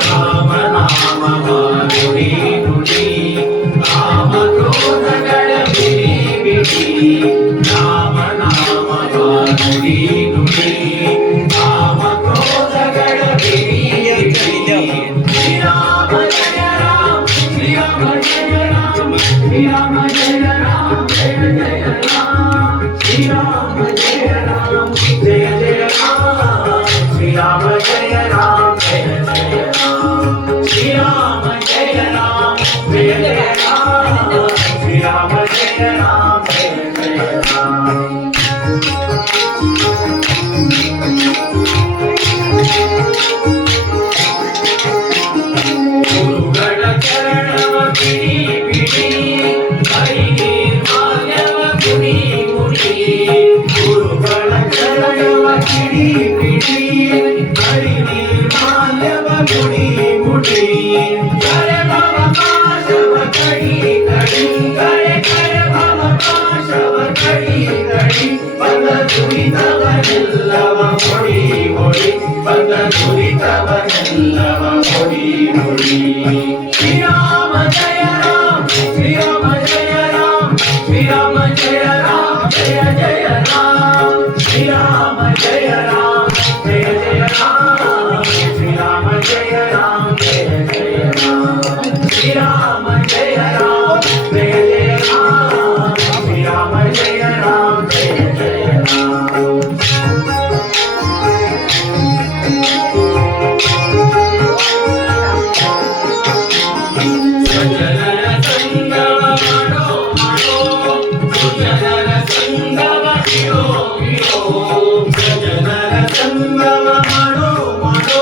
ರಾಮ ನಾಮ ನುಡಿ ನುಡಿ ರಾಮ ಕ್ರೋಧಗಳ ಬಿಡಿ ಬಿಡಿ ರಾಮ ನಾಮ ನುಡಿ ನುಡಿ ರಾಮ ಕ್ರೋಧಗಳ ಬಿಡಿ ಬಿಡಿ ಶ್ರೀರಾಮ ಜಯ ರಾಮ ಶ್ರೀರಾಮ ಜಯ ರಾಮ ಶ್ರೀರಾಮ ಜಯ ರಾಮ ಜಯ ಜಯ ರಾಮ ಶ್ರೀರಾಮ ಜಯ ರಾಮ ಜಯ ಜಯ ರಾಮ ಶ್ರೀರಾಮ ಜಯ ರಾಮ ಜಯ ಜಯ ರಾಮ ಶ್ರೀರಾಮ ಜಯ ರಾಮ ಜಯ ಜಯ ರಾಮ ಶ್ರೀರಾಮ ಜಯ ರಾಮ ಜಯ ಜಯ ರಾಮ ಗುರುಗಳ ಚರಣವ ಬಿಡಿ ಬಿಡಿ ಹರಿ ನಿರ್ಮಾಲ್ಯವ ಮುಡಿ ಮುಡಿ ಗುರುಗಳ ಚರಣವ ಬಿಡಿ ಬಿಡಿ ಹರಿ ನಿರ್ಮಾಲ್ಯವ ಮುಡಿ ಮುಡಿ ಕರೆ ಭವ ಪಾಶವ ಕಡಿ ಕಡಿ ಕರೆ ಕರೆ ಭವ ಪಾಶವ ಕಡಿ ಕಡಿ ಬಂದ ದುರಿತವನೆಲ್ಲವ ಹೊಡಿ ಹೊಡಿ ಬಂದ ದುರಿತವನೆಲ್ಲವ ಹೊಡಿ ಹೊಡಿ ಶ್ರೀರಾಮ ಜಯ ರಾಮ ಶ್ರೀರಾಮ ಜಯ ರಾಮ ಶ್ರೀರಾಮ ಜಯ ರಾಮ ಜಯ ಜಯ ರಾಮ ಶ್ರೀರಾಮ ಜಯ ರಾಮ ಜಯ ಜಯ ರಾಮ ಶ್ರೀರಾಮ ಜಯ ರಾಮ ಜಯ ಜಯ ರಾಮ ಶ್ರೀರಾಮ ಜಯ ರಾಮ ಜಯ ಜಯ ರಾಮ ಶ್ರೀರಾಮ ಜಯ ರಾಮ ಜಯ ಜಯ ರಾಮ ಸಜ್ಜನರ ಸಂಗಮ ಮಾಡೋ ಮಾಡೋ ಸುಜನರ ಸಂಗಮ ಬಿಡೋ ಬಿಡೋ ಸಜ್ಜನರ ಸಂಗಮ ಮಾಡೋ ಮಾಡೋ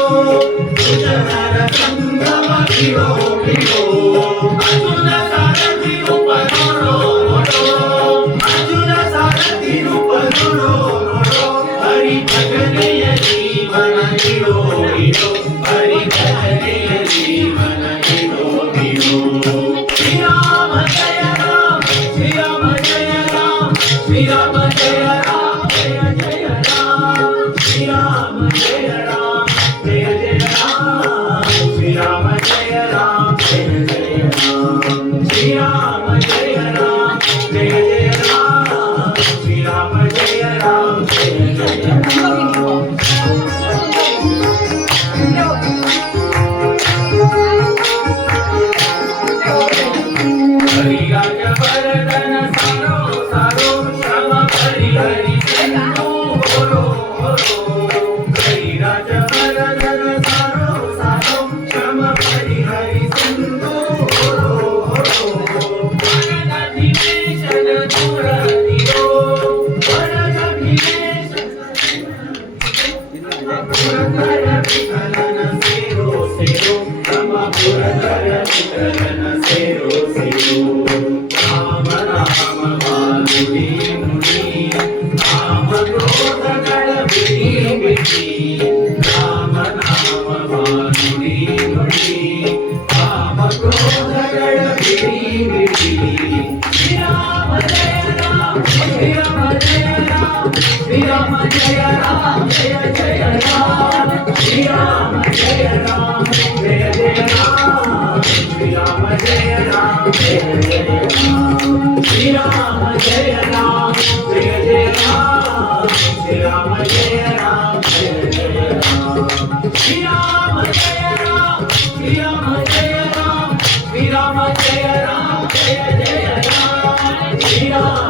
ಸುಜನರ ಸಂಗಮ ಬಿಡೋ ಬಿಡೋ ಅರ್ಜುನ ಸಾರಥಿ ರೂಪ ನೋಡೋ ನೋಡೋ ಅರ್ಜುನ ಸಾರಥಿ ರೂಪ ನೋಡೋ ನೋಡೋ ಹರಿ ಭಜನೆಯ ಜೀವನ ಇಡೋ ಇಡೋ ಹರಿ ಭಜನೆಯ ಜೀವನ ಇಡೋ ಇಡೋ ಶ್ರೀರಾಮ ಜಯ ರಾಮ ಶ್ರೀರಾಮ ಜಯ ರಾಮ ಶ್ರೀರಾಮ ಜಯ ರಾಮ ಜಯ ಜಯ ರಾಮ ಶ್ರೀರಾಮ ಜಯ ರಾಮ ಜಯ ಜಯ ರಾಮ ಶ್ರೀರಾಮ ಜಯ ರಾಮ ಜಯ ಜಯ ರಾಮ ಶ್ರೀರಾಮ ಜಯ ರಾಮ ಜಯ ಜಯ ರಾಮ ಶ್ರೀರಾಮ ಜಯ ರಾಮ ಜಯ ಜಯ ರಾಮ ಹರಿರಾಜ ವರದನ ಸಾರೋ ಸಾರೋ ಶ್ರಮ ಪರಿಹರಿಸೆಂದು ಹೊರೋ ಹೊರೋ ಹರಿರಾಜ ವರದನ ಸಾರೋ ಸಾರೋ ಶ್ರಮ ಪರಿಹರಿಸೆಂದು ಹೊರೋ ಹೊರೋ ವರದ ಭೀಮೇಶನ ದೂರ ದಿರೋ ವರದ ಭೀಮೇಶನ ಪುರಕರ ವಿಠಲನ ಸೇರೋ ಸೇರೋ ನಮ್ಮ ಪುರಕರ ವಿಠಲನ ಸೇರೋ ಸೇರೋ ರಾಮ ರಾಮ ನುಡಿ ನುಡಿ ರಾಮ ಕ್ರೋಧಗಳ ಬಿಡಿ ಬಿಡಿ ರಾಮ ನಾಮ ನುಡಿ ನುಡಿ ರಾಮ ಕ್ರೋಧಗಳ ಬಿಡಿ ಬಿಡಿ ಶ್ರೀರಾಮ ಜಯ ರಾಮ ಶ್ರೀರಾಮ ಜಯ ರಾಮ ಶ್ರೀರಾಮ ಜಯ ರಾಮ ಜಯ ಜಯ ರಾಮ ಶ್ರೀರಾಮ ಜಯ ರಾಮ ಜಯ ಜಯ ರಾಮ ಶ್ರೀರಾಮ ಜಯ ರಾಮ ಜಯ ಜಯ ರಾಮ ಶ್ರೀರಾಮ ಜಯ ರಾಮ ಜಯ ಜಯ ರಾಮ ಶ್ರೀರಾಮ ಜಯ ರಾಮ ಜಯ ಜಯ ರಾಮ ಶ್ರೀರಾಮ ಜಯ ರಾಮ ಶ್ರೀರಾಮ ಜಯ ರಾಮ ಶ್ರೀರಾಮ ಜಯ ರಾಮ ಜಯ ಜಯ ರಾಮ ಶ್ರೀರಾಮ